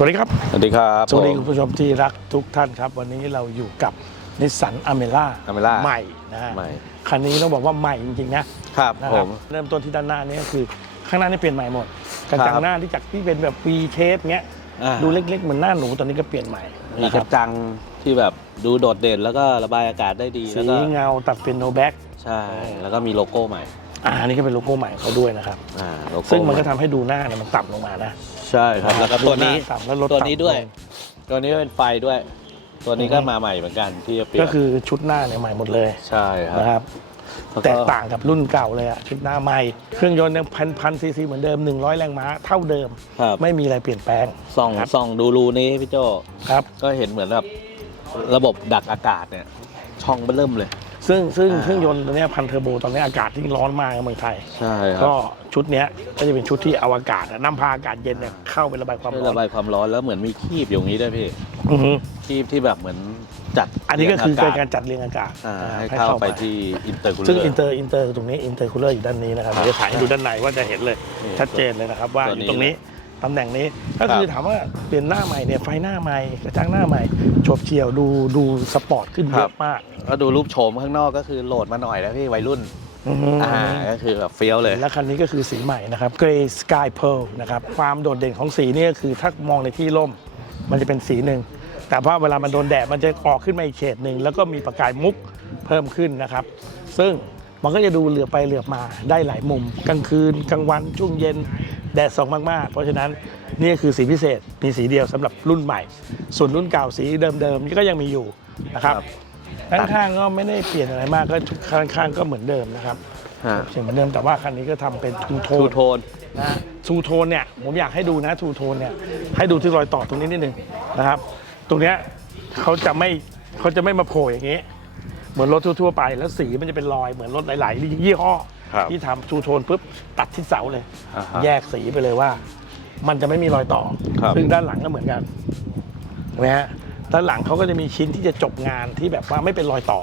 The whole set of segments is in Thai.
สวัสดีครับ สวัสดีครับ สวัสดีผมคุณผู้ชมที่รักทุกท่านครับ วันนี้เราอยู่กับนิสสันอเมร่า Amera ใหม่นะฮะใหม่ คันนี้ต้องบอกว่าใหม่จริงๆนะครับนะผครับม เริ่มต้นที่ด้านหน้านี่ก็คือข้างหน้านี่เปลี่ยนใหม่หมดกระจังครับหน้าที่จากที่เป็นแบบ V shape เงี้ยอ่า ดูเล็กๆเหมือนหน้าหนูตอนนี้ก็เปลี่ยนใหม่มีนะกครัระบจังที่แบบดูโดดเด่นแล้วก็ระบายอากาศได้ดีสีแล้วก็เงาตัดเป็นโนแบ็กใช่ แล้วก็มีโลโก้ใหม่อ่าอันนี่ก็เป็นโลโก้ใหม่เขาด้วยนะครับ อ่าโลโก้ซึ่งมันก็ใหทำให้ดูหน้าเนี่ยมันต่ำลงมานะ ใช่ครับแล้วก็ตัวนี้ดูหาต่ำแล้วลดตัวนี้ต่ำด้วยลงตัวนี้ก็เป็นไฟด้วย ตัวนี้ก็อือฮึมาใหม่เหมือนกันที่จะเปลี่ยนก็คือชุดหน้าเนี่ยใหม่หมดเลยใช่ครับนะครับ ล้วแตก็กต่างกับรุ่นเก่าเลยอะชุดหน้าใหม่ เครื่องยนต์ยังพันพันซีซีเหมือนเดิม 100 แรงม้าเท่าเดิม ครับ ไม่มีอะไรเปลี่ยนแปลงส่องครับส่องดูรูนี้พี่โจ ครับ ก็เห็นเหมือนแบบระบบดักอากาศเนี่ย ช่องเบิ่มเลย ซึ่งซึ่งอ่าเครื่องยนต์ตัวเนี้ยพันเทอร์โบตอนนี้อากาศที่ร้อนมากในเมืองไทย ใช่ครัก็บชุดเนี้ยก็จะเป็นชุดที่เอาอากาศอะนำพาอากาศเย็นเนี่ยเข้าไประบายความช่วยร้อนระบายความร้อนแล้วเหมือนมีคีบอยู่อย่างนี้ด้วยพี่อือฮึคีบที่แบบเหมือนจัดอันนี้ก็คือเรียงเป็นการจัดเรียงอากาศอ่าอ่าให้เข้าไปที่อินเตอร์คูลเลอร์ ซึ่งอินเตอร์อินเตอร์ตรงนี้อินเตอร์คูลเลอร์อยู่ด้านนี้นะครับครับเดี๋ยวถ่ายให้ดูด้านในว่าจะเห็นเลยนี่ชัดเจนเลยนะครับว่าตัวอยู่นี้ตรงนี้ ตำแหน่งนี้ ก็คือถามว่าเปลี่ยนหน้าใหม่เนี่ยไฟหน้าใหม่กระจังหน้าใหม่โฉบเฉี่ยวดูดูสปอร์ตขึ้นเยอะมากก็ดูรูปโฉมข้างนอกก็คือโหลดมาหน่อยแล้วพี่วัยรุ่นอือฮึอ่าก็คือแบบเฟี้ยวเลย และคันนี้ก็คือสีใหม่นะครับ Gray Sky Pearl นะครับ ความโดดเด่นของสีนี่ก็คือถ้ามองในที่ร่ม มันจะเป็นสีหนึ่ง แต่ว่าเวลามันโดนแดดมันจะออกขึ้นมาอีกเฉดหนึ่ง แล้วก็มีประกายมุกเพิ่มขึ้นนะครับ ซึ่งมันก็จะดูเหลือบไปเหลือบมาได้หลายมุม กลางคืนกลางวันช่วงเย็น แดดส่องมากๆ เพราะฉะนั้นนี่คือสีพิเศษมีสีเดียวสำหรับรุ่นใหม่ ส่วนรุ่นเก่าสีเดิมๆนี่ก็ยังมีอยู่นะครับครับด้านข้างก็ไม่ได้เปลี่ยนอะไรมากก็ข้างๆก็เหมือนเดิมนะครับฮะเสียงเหมือนเดิมแต่ว่าคันนี้ก็ทำเป็นทูโททูนโทนนะทูโทนเนี่ยผมอยากให้ดูนะทูโทนเนี่ยให้ดูที่รอยต่อตรงนี้นิดนึงนะครับ ตรงเนี้ยเขาจะไม่เขาจะไม่มาโผล่อย่างนี้ เหมือนรถทั่วๆไปแล้วสีมันจะเป็นรอยเหมือนรถหลาย ๆ ยี่ห้อ ครับที่ทำทูโทนปุ๊บตัดที่เสาเลย อ่าฮะ แยกสีไปเลยว่า มันจะไม่มีรอยต่อ ครับ ซึ่งด้านหลังก็เหมือนกันเห็นไหมฮะด้านหลังเขาก็จะมีชิ้นที่จะจบงานที่แบบว่าไม่เป็นรอยต่อ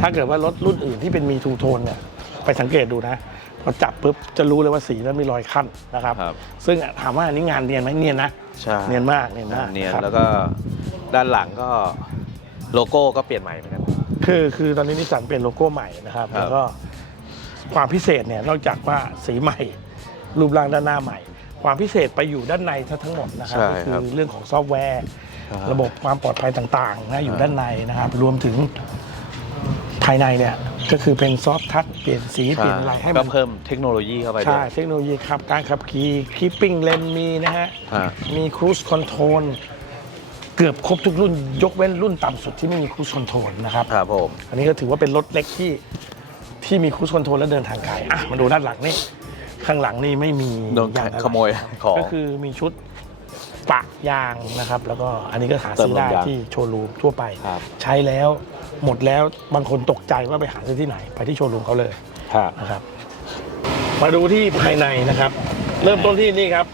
ถ้าเกิดว่ารถรุ่นอื่นที่เป็นมีทูโทนเนี่ยไปสังเกตดูนะพอจับปุ๊บจะรู้เลยว่าสีนั้นมีรอยขั้นนะครับ ครับ ซึ่งถามว่าอันนี้งานเนียนไหมเนียนนะใช่เนียนมากเนียนมากเนียนครับ แล้วก็ด้านหลังก็โลโก้ก็เปลี่ยนใหม่เหมือนกัน คือคือตอนนี้นิสสันเปลี่ยนโลโก้ใหม่นะครับ ครับแล้วก็ ความพิเศษเนี่ยนอกจากว่าสีใหม่ รูปร่างด้านหน้าใหม่ ความพิเศษไปอยู่ด้านในทั้งหมดนะครับใช่ก็คืครัอบเรื่องของซอฟต์แวร์ครับระบบความปลอดภัยต่างๆนะอยู่ครับด้านในนะครับ รวมถึงภายในเนี่ยก็คือเป็นซอฟต์ทัชเปลี่ยนสีเปลี่ยนอะไรให้ก็มัน เพิ่มเทคโนโลยีเข้าไปด้ใช่วยเทคโนโลยีครับการขับขี่คีปปิ้งเลนมีนะฮะ ฮะ มีครู e คอนโทรลเกือบครบทุกรุ่น ยกเว้นรุ่นต่ำสุดที่ไม่มีครู e คอนโทรลนะครับ ครับผม อันนี้ก็ถือว่าเป็นรถเล็กที่ ที่มีครู e คอนโทรลและเดินทางไกลอะมาดูด้านหลังนี่ ข้างหลังนี่ไม่มีโดนยางอะไรขโมยของก็คือมีชุดปะยางนะครับ แล้วก็อันนี้ก็หาเติมซื้อได้ลมยางที่โชว์รูมทั่วไป ครับ ใช้แล้วหมดแล้วบางคนตกใจว่าไปหาซื้อที่ไหน ไปที่โชว์รูมเขาเลยครับ นะครับ มาดูที่ภายในนะครับ เริ่มต้นที่นี่ครับ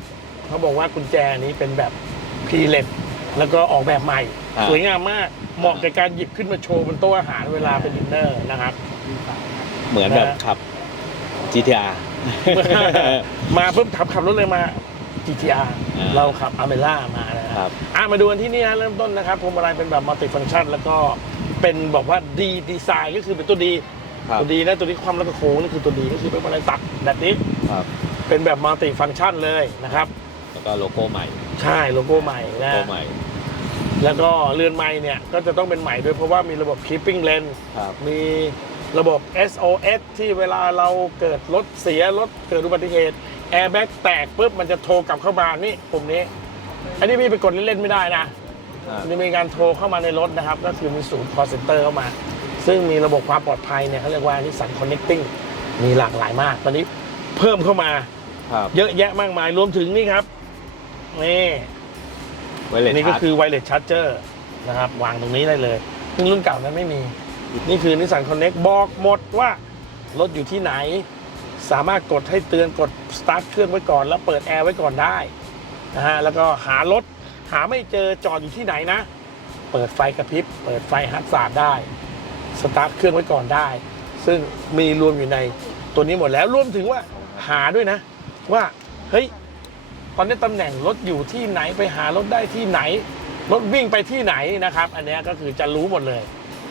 เขาบอกว่ากุญแจนี้เป็นแบบพีเล็แล้วก็ออกแบบใหม่ อ่า สวยงามมากเหมาะกับการหยิบขึ้นมาโชว์บนโต๊ะอาหารเวลาเป็นดินเนอร์นะครับ เหมือนแบบนะขับ GTR มาปุ๊บขับขับรถเลยมา GTR อ่าเราขับอเมร่ามานะครับอะมาดูกันที่นี่นะเริ่มต้นนะครับพวงมาลัยเป็นแบบมัลติฟัง c t ชันแล้วก็เป็นบอกว่าดีดีไซน์ก็คือเป็นตัวดีครับ ตัวดีนะตัวนี้ความแล้วก็โค้งนี่คือตัวดีก็คือเป็นมาลัยตัดแบบนี้ครับ เป็นแบบมัลติฟัง c t ชันเลยนะครับ แล้วก็โลโก้ใหม่ใช่โลโก้ใหม่โลนะโก้ใหม่แล้วก็เรือนไม้เนี่ยก็จะต้องเป็นใหม่ด้วยเพราะว่ามีระบบ keeping lane ครับ มี ระบบ SOS ที่เวลาเราเกิดรถเสียรถเกิดอุบัติเหตุแอร์แบ็กแตกปุ๊บมันจะโทรกลับเข้ามานี่ปุ่มนี้ อันนี้พี่ไปกดเล่นๆไม่ได้นะอ่ามันจะมีการโทรเข้ามาในรถนะครับ ก็คือมีศูนย์ call center เข้ามา ซึ่งมีระบบความปลอดภัยเนี่ยเขาเรียกว่านิสสัน connecting มีหลากหลายมาก ตอนนี้เพิ่มเข้ามาครับเยอะแยะมากมายรวมถึงนี่ครับนี่ไวเลอัสนนี้ก็ชาร์จคือ wireless charger นะครับ วางตรงนี้ได้เลยซึ่งรุ่นเก่านั้นไม่มี นี่คือ Nissan Connect บอกหมดว่ารถอยู่ที่ไหน สามารถกดให้เตือนกดสตาร์ทเครื่องไว้ก่อน แล้วเปิดแอร์ไว้ก่อนได้นะฮะแล้วก็หารถหาไม่เจอจอดอยู่ที่ไหนนะ เปิดไฟกระพริบเปิดไฟฮัดสาดได้สตาร์ทเครื่องไว้ก่อนได้ ซึ่งมีรวมอยู่ในตัวนี้หมดแล้วรวมถึงว่าหาด้วยนะ ว่าเฮ้ยตอนนี้ตำแหน่งรถอยู่ที่ไหนไปหารถได้ที่ไหน รถวิ่งไปที่ไหนนะครับ อันนี้ก็คือจะรู้หมดเลย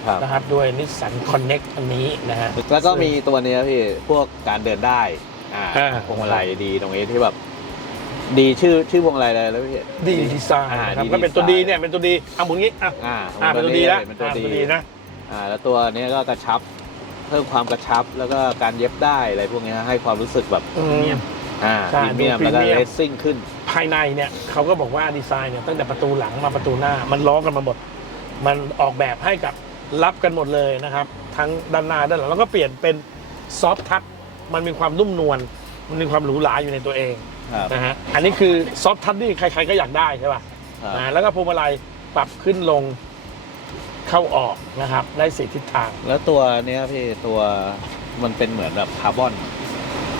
ครับนะครับด้วยนิสสันคอนเน็กอันนี้นะฮะแล้วก็มีตัวเนี้ยพี่พวกการเดินได้อ่าอ่าพวงมาลัยดีตรงนี้ที่แบบดีชื่อชื่อพวงมาลัยอะไรแล้วพี่ดีดีไซน์อ่านะครับดีก็เป็นตัวดีดีไซน์เนี่ยเป็นตัวดีอะหมุนงี้อะอ่าอ่าเป็นตัวดีแล้วเป็นตัวอ่าดีตัวดีนะอ่าแล้วตัวเนี้ยก็กระชับเพิ่มความกระชับแล้วก็การเย็บได้อะไรพวกเนี้ยให้ความรู้สึกแบบอืมอ่าใช่พรีเมียมดูแล้วก็พรีเมียมเลสซิ่งขึ้น ภายในเนี่ยเขาก็บอกว่าดีไซน์เนี่ยตั้งแต่ประตูหลังมาประตูหน้า มันล้อกันมาหมด มันออกแบบให้กับ รับกันหมดเลยนะครับ ทั้งด้านหน้าด้านหลังแล้วก็เปลี่ยนเป็นซอฟทัชมันมีความนุ่มนวลมันมีความหรูหราอยู่ในตัวเองครับนะฮะอันนี้คือซอฟทัชนี่ใครๆก็อยากได้ใช่ป่ะครับ อ่าแล้วก็พวงมาลัยปรับขึ้นลงเข้าออกนะครับ ได้สีทิศทาง แล้วตัวเนี้ยพี่ตัวมันเป็นเหมือนแบบคาร์บอน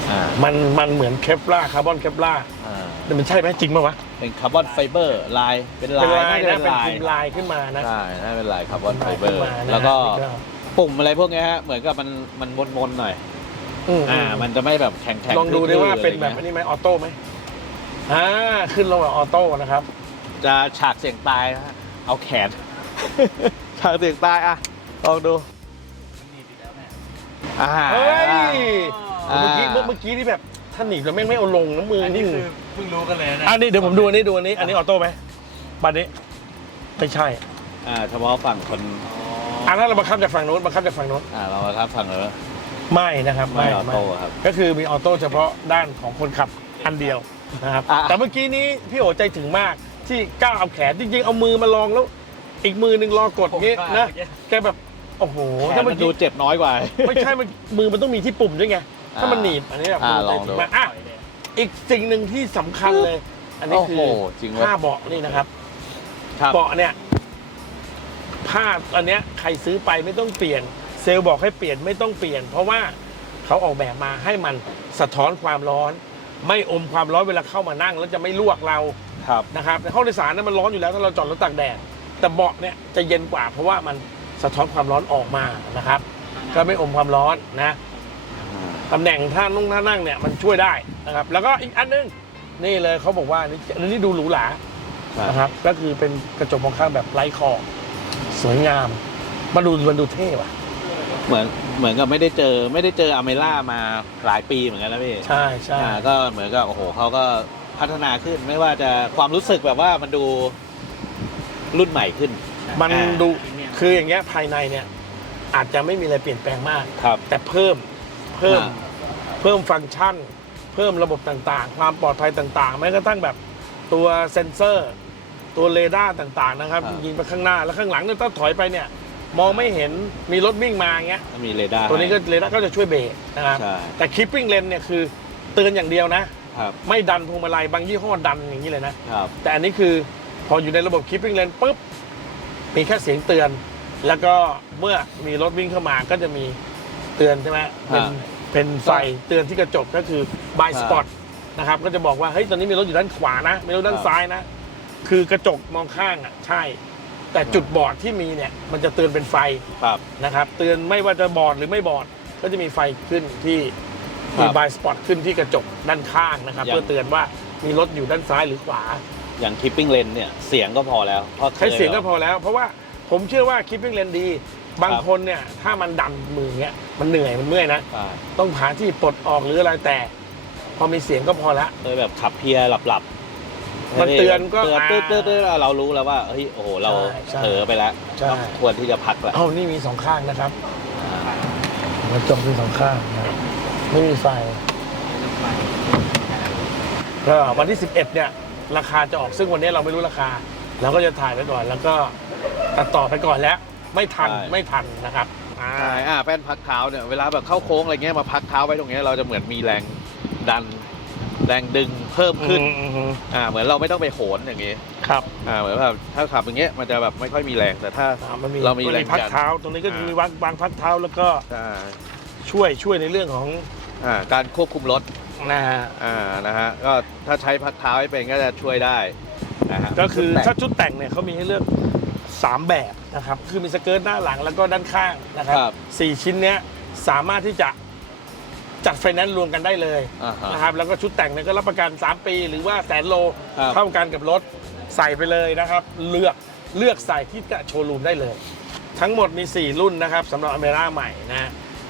อ่ามันมันเหมือนเคปลาคาร์บอนเคปลาอ่า แต่มันใช่ไหมจริงป่าวะ เป็นคาร์บอนไฟเบอร์ลายเป็นลาเป็นยลายน่าจะนะเป็เป็นนลายพิมพ์ลายขึ้นมานะใช่น่าจะเป็นลายคาร์บอนไฟเบอขึ้นร์มานะแล้วก็นี่ปุ่มอะไรพวกเนี้ยฮะเหมือนกับมันมันวนๆหน่อยอืมอ่า มันจะไม่แบบแข็งๆลองดูดิว่าเป็นแบบอะไรอันงี้ยนี้ไหมออโต้ไหมอ่าขึ้นลงแบบออโต้นะครับ จะฉากเสียงตายนะฮะเอาแขนฉากเสียงตายอะลองดูอ่าเฮ้ยอ่าเมื่อกี้เมื่อเมื่อกี้นี่แบบ ท่านหนีบแล้วแม่งไม่เอาลงน้ำมืออันนิ่นี้งคือเพิ่งรู้กันเลยนะอันนี้เดี๋ยวผมดูอันนี้ดูอันนี้ อันนี้ออโต้ไหมบัตรนี้ไม่ใช่อ่าเฉพาะฝั่งคนอันนั้นเราบังคับจากฝั่งโน้นบังคับจากฝั่งโน้นอ่าเรามาครับฝั่งเลยไม่นะครับไม่ออโต้ครับ ก็คือมีออโต้เฉพาะด้านของคนขับอันเดียวนะครับอะ แต่เมื่อกี้นี้พี่โอใจถึงมากที่ก้าวเอาแขนจริงๆเอามือมาลองแล้ว อีกมือหนึ่งรอกดอย่างงี้นะแกแบบโอ้โหแขถ้านเมื่มัอนกี้ ดูเจ็บน้อยกว่า ไม่ใช่มันมือมันต้องมีที่ปุ่มด้วยไง ถ้ามันหนีบอันนี้แบบอ่ามือลองดูใจถึมากอะอีกสิ่งหนึ่งที่สำคัญเลย อันนี้คือโอ้โหจริงเว้ย ผ้าเบาะนี่นะครับครับ เบาะเนี่ยผ้าอันเนี้ยใครซื้อไปไม่ต้องเปลี่ยน เซลล์บอกให้เปลี่ยนไม่ต้องเปลี่ยน เพราะว่าเขาออกแบบมาให้มันสะท้อนความร้อน ไม่อมความร้อนเวลาเข้ามานั่ง แล้วจะไม่ลวกเรา ครับ นะครับในห้องโดยสารนั้นมันร้อนอยู่แล้วถ้าเราจอดรถตากแดดแต่เบาะเนี่ยจะเย็นกว่าเพราะว่ามันสะท้อนความร้อนออกมานะครับ ก็ไม่อมความร้อนนะ ตำแหน่งท่านุ่งท่านั่งเนี่ยมันช่วยได้นะครับ แล้วก็อีกอันนึงนี่เลยเขาบอกว่านี่อันนี้ดูหรูหรานะครับ ก็คือเป็นกระจกมองข้างแบบไร้ขอบสวยงามมันดูมันดูเท่ว่ะ เหมือนเหมือนกับไม่ได้เจอไม่ได้เจออเมล่ามาหลายปีเหมือนกันนะพี่ใช่ใช่อ่าก็เหมือนกับโอ้โหเขาก็พัฒนาขึ้นไม่ว่าจะความรู้สึกแบบว่ามันดูรุ่นใหม่ขึ้น มันอ่าดูคืออย่างเงี้ยภายในเนี่ย อาจจะไม่มีอะไรเปลี่ยนแปลงมากครับแต่เพิ่ม เพิ่มอ่าเพิ่มฟังก์ชัน เพิ่มระบบต่างๆ ความปลอดภัยต่างๆ แม้กระทั่งแบบตัวเซ็นเซอร์ ตัวเรดาร์ต่างๆนะครับครับยิงไปข้างหน้าแล้วข้างหลังเนี่ยถ้าถอยไปเนี่ยมองไม่เห็นมีรถวิ่งมาอย่างเงี้ยมีเรดาร์ตัวนี้ก็เรดาร์ก็จะช่วยเบรกนะครับใช่แต่คิปปิ้งเลนเนี่ยคือเตือนอย่างเดียวนะครับไม่ดันพวงมาลัยบางยี่ห้อดันอย่างนี้เลยนะครับแต่อันนี้คือพออยู่ในระบบ keeping lane ปุ๊บมีแค่เสียงเตือน แล้วก็เมื่อมีรถวิ่งเข้ามาก็จะมี เตือนใช่ไหมเป็นเป็นไฟเตือนที่กระจกก็คือ by spot นะครับก็จะบอกว่าเฮ้ยตอนนี้มีรถอยู่ด้านขวานะมีรถด้านซ้ายนะ คือกระจกมองข้างอะใช่ แต่จุดบอดที่มีเนี่ยมันจะเตือนเป็นไฟครับนะครับ เตือนไม่ว่าจะบอดหรือไม่บอดก็จะมีไฟขึ้นที่มีครับ by spot ขึ้นที่กระจกด้านข้างนะครับอย่างเพื่อเตือนว่ามีรถอยู่ด้านซ้ายหรือขวา อย่างคิปปิ้งเลนเนี่ยเสียงก็พอแล้วเพราะใช้เสียงก็พอแล้ว เพราะว่าผมเชื่อว่าคิปปิ้งเลนดี บางครับคนเนี่ยถ้ามันดันมือเงี้ยมันเหนื่อยมันเมื่อยนะใช่ต้องหาที่ปลดออกหรืออะไรแต่ พอมีเสียงก็พอละ เคยแบบขับเพลียหลับๆมันเตือนก็เตือนอ่าตืดตืดตืดเรารู้แล้วว่าเฮ้ยโอ้โหเราใช่ใช่เผลอไปแล้วใช่ต้องควรที่จะพักแล้วเอ้านี่มีสองข้างนะครับกระจกมีสองข้างนะไม่มีไฟก็วันที่ 11 เนี่ย ราคาจะออกซึ่งวันนี้เราไม่รู้ราคา เราก็จะถ่ายไปก่อน แล้วก็ตัดต่อไปก่อนแล้ว ไม่ทันใช่ ไม่ทันนะครับอ่า ใช่อ่าแป้นพักเท้าเนี่ยเวลาแบบเข้าโค้งอะไรเงี้ยมาพักเท้าไว้ตรงเนี้ยเราจะเหมือนมีแรงดัน แรงดึงเพิ่มขึ้นอืมอืมอืมอ่าเหมือนเราไม่ต้องไปโหนอย่างงี้ครับอ่าเหมือนแบบถ้าขับอย่างเงี้ยมันจะแบบไม่ค่อยมีแรงแต่ถ้า อ่ามันมีเรามีตัวแรนี้งพักดันเท้า ตรงนี้ก็จะอ่ามีมีวางวางพักเท้าแล้วก็อ่าช่วยช่วยในเรื่องของอ่าการควบคุมรถนะฮะอ่านะฮะก็ถ้าใช้พักเท้าให้เป็นก็จะช่วยได้นะฮะก็คือแต่ถ้าชุดแต่งเนี่ยเขามีให้เลือก 3 แบบ นะครับคือมีสเกิร์ตหน้าหลังแล้วก็ด้านข้างนะครับครับสี่ชิ้นเนี้ยสามารถที่จะจัดไฟแนนซ์รวมกันได้เลยอ่าฮะนะครับแล้วก็ชุดแต่งเนี่ยก็รับประกัน 3 ปี หรือว่าแสนโลครับ เท่ากันกับรถใส่ไปเลยนะครับ เลือกเลือกใส่ที่จะโชว์รูมได้เลย ทั้งหมดมี 4 รุ่นนะครับสำหรับอเมร่าใหม่นะ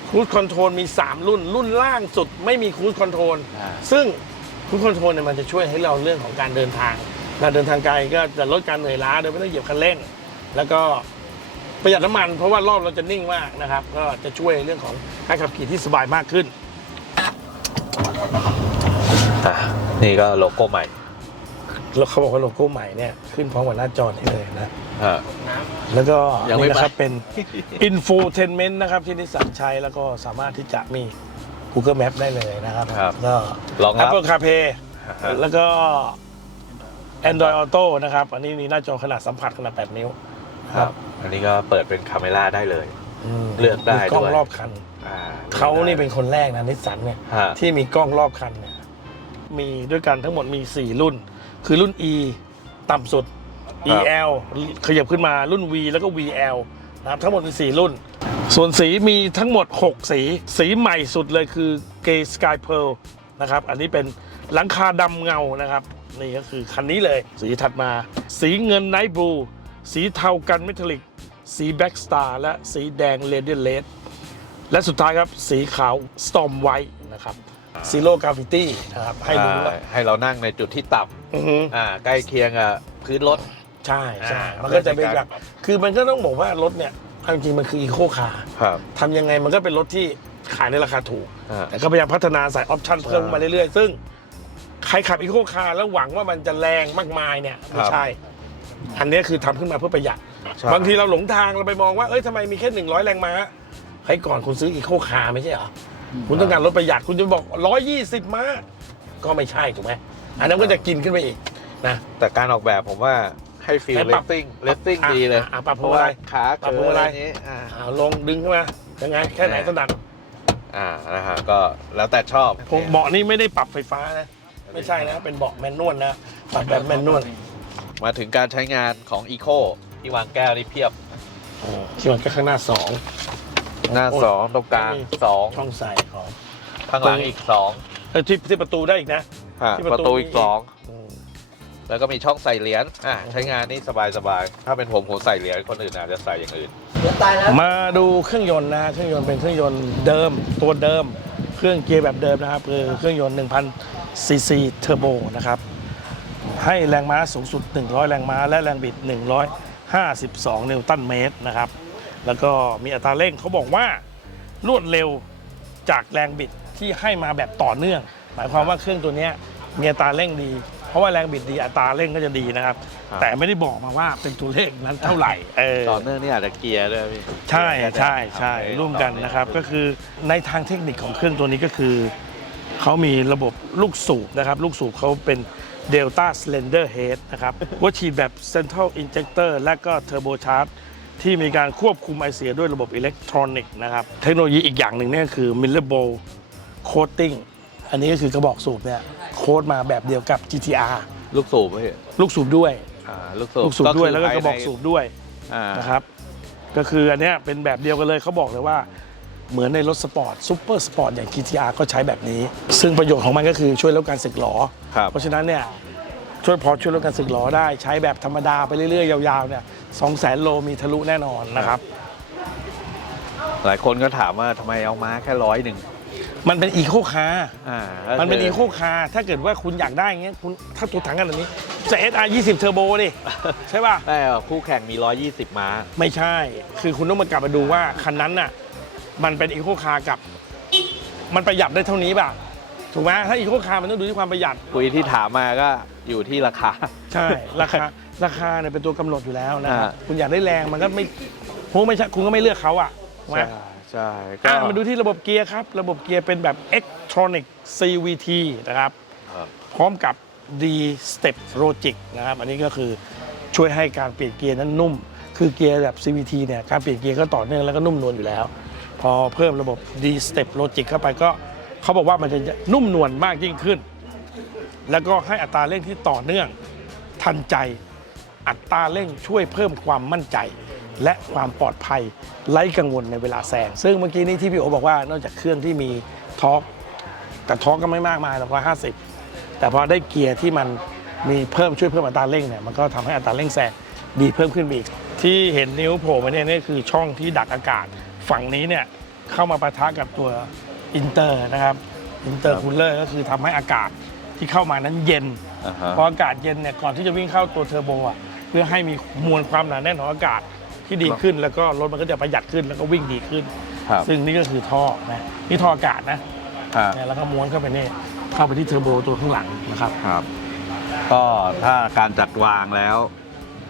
คูดคอนโทรลมี 3 รุ่น รุ่นล่างสุดไม่มีคูดคอนโทรล อ่า ซึ่งคูดคอนโทรลเนี่ยมันจะช่วยให้เราเรื่องของการเดินทางเราเดินทางไกลก็จะลดการเหนื่อยล้าโดยไม่ต้องเหยียบคันเร่ง แล้วก็ ประหยัดน้ำมันเพราะว่ารอบเราจะนิ่งมากนะครับ ก็จะช่วยเรื่องของการขับขี่ที่สบายมากขึ้น อะนี่ก็โลโก้ใหม่แล้วเขาบอกว่าโลโก้ใหม่เนี่ยขึ้นพร้อมกับหน้าจอนี่เลยนะฮะแล้วก็ยังไม่นี่นะครับไป เป็น infotainment นะครับที่นิสสันใช้แล้วก็สามารถที่จะมี Google Map ได้เลยนะครับครับก็ รองรับ Apple CarPlay ฮะแล้วก็ Android Auto นะครับ อันนี้มีหน้าจอขนาดสัมผัสขนาด 8 นิ้ว ครับ อันนี้ก็เปิดเป็นคาเมล่าได้เลย มเลือกได้มีกล้องด้วย รอบคัน อ่เขานี่เป็นคนแรกนะนิสสันเนี่ย ฮะที่มีกล้องรอบคันเนี่ยมีด้วยกันทั้งหมดมี 4 รุ่น คือรุ่น E ต่ำสุด EL ขยับขึ้นมารุ่น V แล้วก็ VL นะครับทั้งหมดมี 4 รุ่น ส่วนสีมีทั้งหมด 6 สี สีใหม่สุดเลยคือ Gray Sky Pearl นะครับ อันนี้เป็นหลังคาดำเงานะครับ นี่ก็คือคันนี้เลย สีถัดมา สีเงิน Night Blue สีเทากันเมทัลลิก สีแบ็กสตาร์และสีแดง Radiant Red และสุดท้ายครับสีขาว Storm White นะครับ Zero Gravity นะครับให้รู้ว่าอ่าให้เรานั่งในจุดที่ต่อือฮึำอ่าใกล้เคียงกับพื้นรถ ใช่ใช่อ่ามัมันก็จะเป็นเป็นแบการบคือมันก็ต้องบอกว่ารถเนี่ยเอาจริงๆมันคืออีโคคาร์ครับทำยังไงมันก็เป็นรถที่ขายในราคาถูกอ่าแต่ก็พยายามพัฒนาใส่ออปชั่นเพิ่มมาเรื่อยๆ ซึ่งใครขับอีโคคาร์แล้วหวังว่ามันจะแรงมากมายเนี่ยไม่ใช่ อันนี้คือทำขึ้นมาเพื่อประหยัดใช่บางทีเราหลงทางเราไปมองว่าเอ้ยทำไมมีแค่ 100 แรงม้าเฮ้ยก่อนคุณซื้ออีโคคาร์ไม่ใช่เหรอ คุณต้องการรถประหยัดคุณจะบอก 120 ม้า ก็ไม่ใช่ถูกไหมอันนั้นก็จะกินขึ้นไปอีกนะแต่การออกแบบผมว่าให้ฟีลให้เลปรับสติ้งเลสติ้งอะดีเลยอะอะปรับเพราะว่าพวงมาลัยขาปรับเกิพวงมาลัยอันนี้อ่าเอาลงดึงขึ้นมายังไงแค่ไหนอ่าถนัดอ่านะฮะก็แล้วแต่ชอบผมเบาะนี่ไม่ได้ปรับไฟฟ้านะไม่ใช่นะเป็นเบาะแมนนวลนะปรับแบบแมนนวล มาถึงการใช้งานของอีโคที่วางแก้วนี่เพียบที่มันก็ข้างหน้าสอง หน้าโอ้ย สองตรงกลางมีสองช่องใส่ของ ข้างหลังอีกสองเออที่ที่ประตูได้อีกนะ อะที่ปประระตู ตูอีกสองอืมแล้วก็มีช่องใส่เหรียญอะใช้งานนี่สบายสบายๆถ้าเป็นผมผมใส่เหรียญคนอื่นอาจจะใส่อย่างอื่น มาดูเครื่องยนต์นะเครื่องยนต์เป็นเครื่องยนต์เดิมตัวเดิม เครื่องเกียร์แบบเดิมนะครับคือเครื่องยนต์1,000ซีซีเทอร์โบนะครับ ให้แรงม้าสูงสุด 100 แรงม้า และแรงบิด 152 นิวตันเมตรนะครับ แล้วก็มีอัตราเร่งเขาบอกว่ารวดเร็วจากแรงบิดที่ให้มาแบบต่อเนื่อง หมายความว่าเครื่องตัวเนี้ยมีอัตราเร่งดี เพราะว่าแรงบิดดีอัตราเร่งก็จะดีนะครับ ครับ แต่ไม่ได้บอกมาว่าเป็นตัวเลขนั้นเท่าไหร่เออ ต่อเนื่องนี่อาจจะเกียร์ด้วยพี่ใช่ใช่ใช่ทำให้ร่วมกันนะครับต่อก็เองคือในทางเทคนิคของเครื่องตัวนี้ก็คือ เขามีระบบลูกสูบนะครับ ลูกสูบเขาเป็น Delta Cylinder Head นะครับว่าฉีดแบบ Central Injector และก็ Turbo Charge ที่มีการควบคุมไอเสียด้วยระบบอิเล็กทรอนิกส์นะครับ เทคโนโลยีอีกอย่างหนึ่งเนี่ยคือ Miller Bowl Coating อันนี้ก็คือกระบอกสูบเนี่ยโค้ดมาแบบเดียวกับ GTR ลูกสูบพี่ลูกสูบด้วยอ่าลูกสูบลูกสูบด้วยคืแล้วก็กระบอกภายในสูบด้วยอ่านะครับ ก็คืออันเนี้ยเป็นแบบเดียวกันเลยเขาบอกเลยว่า เหมือนในรถสปอร์ตซูเปอร์สปอร์ตอย่าง GTR ก็ใช้แบบนี้ ซึ่งประโยชน์ของมันก็คือช่วยลดการสึกหรอ ครับ เพราะฉะนั้นเนี่ยช่วยพอช่วยลดการสึกหรอได้ใช้แบบธรรมดาไปเรื่อยๆ ยาวๆเนี่ยสองแสนโลมีทะลุแน่นอนนะครับ หลายคนก็ถามว่าทำไมเอามาแค่ร้อยหนึ่งมันเป็นอีโคคาร์ อ่ามัมันเป็นอีโคคาร์ถ้าเกิดว่าคุณอยากได้เงี้ยคุณถ้าตัวถังขนาดนี้จะ SR 20 Turbo ดิ ใช่ป่ะ แต่คู่แข่งมี 120 ม้า ไม่ใช่ คือคุณต้องมากลับมาดูว่า คันนั้นน่ะ มันเป็นอีโคคาร์กับ มันประหยัดได้เท่านี้ป่ะ ถูกไหมถ้าอีโคคาร์มันต้องดูที่ความประหยัด คุยที่ถามมาก็อยู่ที่ราคา ใช่ ราคา ราคาเนี่ยเป็นตัวกำหนดอยู่แล้วนะครับอ่า คุณอยากได้แรงมันก็ไม่คุณก็ไม่ใช่คุณก็ไม่เลือกเขาอะถูกไหม ใช่ใช่ก็อะมาดูที่ระบบเกียร์ครับ ระบบเกียร์เป็นแบบ Electronic CVT นะครับ ครับ พร้อมกับ D Step Logic นะครับ อันนี้ก็คือช่วยให้การเปลี่ยนเกียร์นั้นนุ่ม คือเกียร์แบบ CVT เนี่ยการเปลี่ยนเกียร์ก็ต่อเนื่องแล้วก็นุ่มนวลอยู่แล้ว พอเพิ่มระบบ D Step Logic เข้าไปก็เขาบอกว่ามันจะนุ่มนวลมากยิ่งขึ้น แล้วก็ให้อัตราเร่งที่ต่อเนื่องทันใจ อัตราเร่งช่วยเพิ่มความมั่นใจ และความปลอดภัยไร้กังวลในเวลาแซงซึ่งเมื่อกี้นี้ที่พี่โอบอกว่านอกจากเครื่องที่มีทอร์กแต่ทอร์กก็ไม่มากมายหรอกร้อยห้าสิบแต่พอได้เกียร์ที่มันมีเพิ่มช่วยเพิ่มอัตราเร่งเนี่ยมันก็ทำให้อัตราเร่งแซงดีเพิ่มขึ้นอีก ที่เห็นนิ้วโผล่มาเนี่ยนี่คือช่องที่ดักอากาศ ฝั่งนี้เนี่ยเข้ามาปะทะกับตัวอินเตอร์นะครับอินเตอร์คูลเลอร์ก็คือทำให้อากาศที่เข้ามานั้นเย็น อ่าฮะ พออากาศเย็นเนี่ยก่อนที่จะวิ่งเข้าตัวเทอร์โบอะเพื่อให้มีมวลความหนาแน่นของอากาศที่ดีขึ้น แล้วก็รถมันก็จะประหยัดขึ้นแล้วก็วิ่งดีขึ้น ครับซึ่งนี่ก็คือท่อนะนี่ท่ออากาศนะฮะ เนี่ยแล้วก็ม้วนเข้าไปนี่เข้าไปที่เทอร์โบตัวข้างหลังนะครับ ครับ ก็ถ้าการจัดวางแล้ว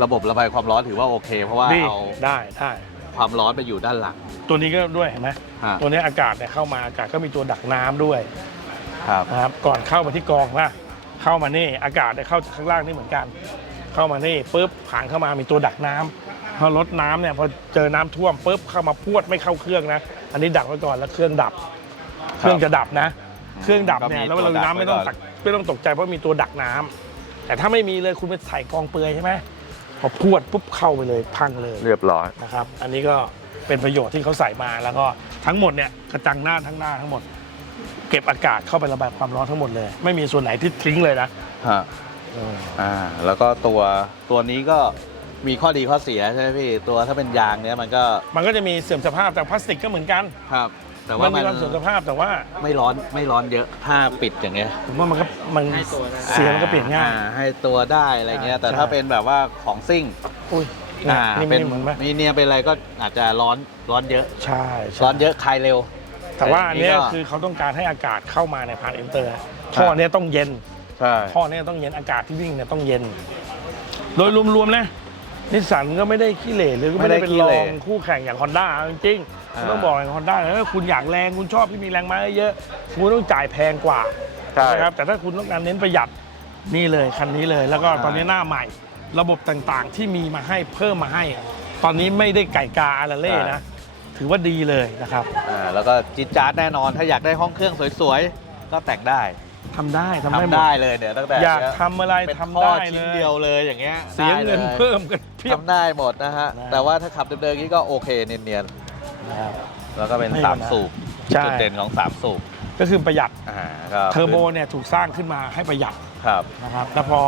ระบบระบายความร้อนถือว่าโอเค เพราะว่าดีเอาได้ได้ ความร้อนไปอยู่ด้านหลัง ตัวนี้ก็ด้วยเห็นไหมฮะ ตัวนี้อากาศเนี่ยเข้ามาอากาศก็มีตัวดักน้ำด้วยครับ นะครับก่อนเข้ามาที่กองว่าเข้ามานี่อากาศเนี่ยเข้าจากข้างล่างนี่เหมือนกัน เข้ามานี่ปุ๊บผ่านเข้ามามีตัวดักน้ำพอรถน้ำเนี่ยพอเจอน้ำท่วมปุ๊บเข้ามาพรวดไม่เข้าเครื่องนะ อันนี้ดักไว้ก่อนแล้วเครื่องดับ เครื่องจะดับนะ เครื่องดับเนี่ยก็มีแล้วเวลาตัวดักน้ำไม่ต้องไว้ก่ตัอกนไม่ต้องตกใจเพราะมีตัวดักน้ำแต่ถ้าไม่มีเลยคุณไปใส่กองเปลือยใช่ไหม พอพรวดปุ๊บเข้าไปเลยพังเลยเรียบร้อยนะครับ อันนี้ก็เป็นประโยชน์ที่เขาใส่มาแล้วก็ทั้งหมดเนี่ยกระจังหน้าทั้งหน้าทั้งหมด เก็บอากาศเข้าไประบายความร้อนทั้งหมดเลย ไม่มีส่วนไหนที่ทิ้งเลยนะฮะอ่าแล้วก็ตัวตัวนี้ก็มีข้อดีข้อเสียใช่ไหมพี่ตัวถ้าเป็นยางเนี้ยมันก็มันก็จะมีเสื่อมสภาพแต่พลาสติกก็เหมือนกันครับ แต่มัว่านมีมันความเสื่อมสภาพแต่ว่า ไม่ร้อนไม่ร้อนเยอะถ้าปิดอย่างเงี้ยผมว่ามันก็มันเสียมันก็เปลี่ยนง่าย อ่ให้ตัวได้อะไรเงี้ย แต่ใช่ถ้าเป็นแบบว่าของซิ่งอุ้ยอ่านี่เป็นเหมือนไหมมีเนียเป็นอะไรก็อาจจะร้อนร้อนเยอะ ใช่ใช่ร้อนเยอะคลายเร็วแต่ว่าอันเนี้ยแต่อันนี้ก็คือเขาต้องการให้อากาศเข้ามาในพานเอนเตอร์ท่อเนี้ยต้องเย็น ใช่ ท่อเนี้ยต้องเย็นอากาศที่วิ่งเนี่ยต้องเย็น โดยรวมๆนะ นิสสันก็ไม่ได้ขี้เหร่หรือไม่ได้เป็นรองคู่แข่งอย่างฮอนด้าจริงๆต้องบอกอย่างฮอนด้าถ้าคุณอยากแรงคุณชอบที่มีแรงม้าเยอะคุณต้องจ่ายแพงกว่าใช่นะครับแต่ถ้าคุณต้องการเน้นประหยัดนี่เลยคันนี้เลย แล้วก็ตอนนี้หน้าใหม่ ระบบต่างๆที่มีมาให้เพิ่มมาให้ ตอนนี้ไม่ได้ไก่กาอาราเล่นะถือว่าดีเลยนะครับอ่าแล้วก็จิดจาร์ดแน่นอนถ้าอยากได้ห้องเครื่องสวยๆ ก็แต่งได้ ทำได้ทำได้หมทำได้ดเลยเนี่ยตั้งแต่อยากเนี้ทำอะไรเป็นทำท่อได้ชิ้นเลเดียยวเลยอย่างเงี้ยเสียเงินได้ลเพิ่มกันเพียบ ทำได้หมดนะฮะ ได้ แต่ว่าถ้าขับเดิมๆนี้ก็โอเคเนียนนะครับ ๆ แล้วก็เป็น ไม่สามนะสูบใช่ จุดเด่นของสามสูบก็คือประหยัดอ่าก็เทอร์โบเนี่ยถูกสร้างขึ้นมาให้ประหยัดครับ นะครับแล้วพอ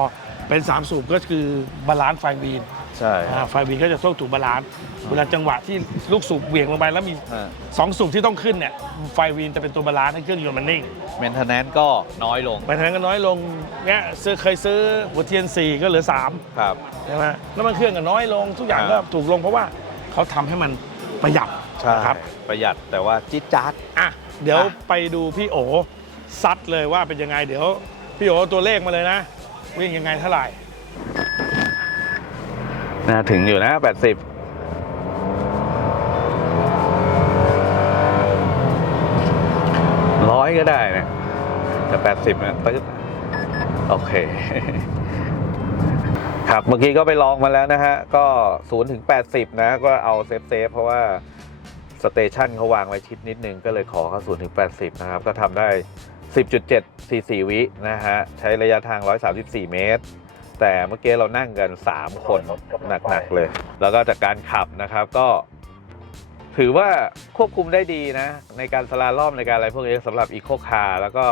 เป็น 3 สูบก็คือบาลานซ์ไฟวีน ใช่อ่าไฟวีนก็จะต้องถูกบาลานซ์เวลาจังหวะที่ลูกสูบเหวี่ยงลงไปแล้วมีฮะ2สูบที่ต้องขึ้นเนี่ยไฟวีนจะเป็นตัวบาลานซ์ให้เครื่องยนต์มันนิ่ง เมนเทนแนนก็น้อยลงไปทางนั้นก็น้อยลงเงี้ยซื้อเคยซื้อหัวเทียน 4 ก็เหลือ3ครับใช่ไหมแล้วมันเครื่องก็น้อยลงทุกอย่างอ่าก็ถูกลงเพราะว่าเขาทำให้มันประหยัดใช่นะครับประหยัดแต่ว่าจิ๊ดจ๊าด อะเดี๋ยวอะ ไปดูพี่โอซัดเลยว่าเป็นยังไงเดี๋ยว พี่โอเอาตัวเลขมาเลยนะ วิ่งยังไงเท่าไหร่ น่าถึงอยู่นะ 80ร้อยก็ได้นะแต่80นะตึ๊ดโอเค ครับเมื่อกี้ก็ไปลองมาแล้วนะฮะ ก็0ถึง80 นะ ก็เอาเซฟเซฟเพราะว่าสเตชันเขาวางไว้ชิดนิดนึง ก็เลยขอเข้า0ถึง80 นะครับ ก็ทำได้ 10.7 44 วินะฮะ ใช้ระยะทาง 134 เมตร แต่เมื่อกี้เรานั่งกัน 3 คนหนักๆเลย แล้วก็จากการขับนะครับก็ ถือว่าควบคุมได้ดีนะ ในการสลาล่อมในการอะไรพวกนี้สำหรับอีโคคาร์แล้วก็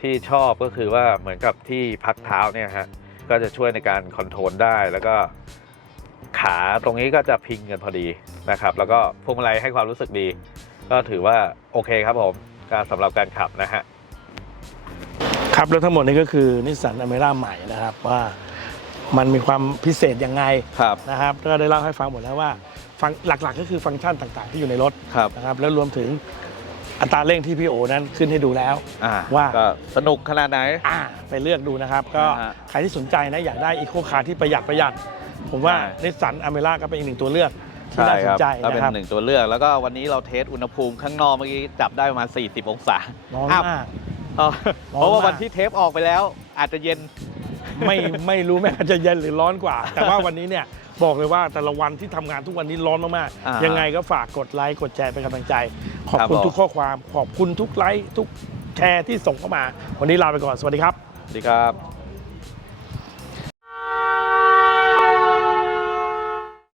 ที่ชอบก็คือว่าเหมือนกับที่พักเท้าเนี่ยฮะก็จะช่วยในการคอนโทรลได้แล้วก็ขาตรงนี้ก็จะพิงกันพอดีนะครับ แล้วก็พวงมาลัยให้ความรู้สึกดี ก็ถือว่าโอเคครับผมก็สำหรับการขับนะฮะครับแล้วทั้งหมดนี้ก็คือนิสสันอเมร่าใหม่นะครับว่า มันมีความพิเศษยังไงครับนะครับก็ได้เล่าให้ฟังหมดแล้วว่าฟังหลักๆ ก็คือฟังก์ชันต่างๆ ที่อยู่ในรถครับนะครับแล้วรวมถึงอัตราเร่งที่พี่โอนั้นขึ้นให้ดูแล้วอ่าว่าก็สนุกขนาดไหนอ่าไปเลือกดูนะครับ ก็นะฮะใครที่สนใจนะอยากได้อีโคคาร์ที่ประหยัดประหยัด ผมว่าใช่นิสสันอเมร่าก็เป็นอีกหนึ่งตัวเลือกที่ใช่น่าสคนรับใจก็เป็นนะครับหนึ่งตัวเลือกแล้วก็วันนี้เราเทสอุณหภูมิข้างนอกเมื่อกี้จับได้ประมาณ 40 องศาร้อนอัพมากเออร้อนเพราะว่ามากวันที่เทปออกไปแล้วอาจจะเย็น ไม่ไม่รู้แม้จะเย็นหรือร้อนกว่า แต่ว่าวันนี้เนี่ยบอกเลยว่าแต่ละวันที่ทำงานทุกวันนี้ร้อนมากอ่าๆยังไงก็ฝากกดไลค์กดแชร์เป็นกำลังใจ ขอบคุณครับผม ทุกข้อความ ขอบคุณทุกไลค์ทุกแชร์ที่ส่งเข้ามา วันนี้ลาไปก่อนสวัสดีครับ สวัสดีครับ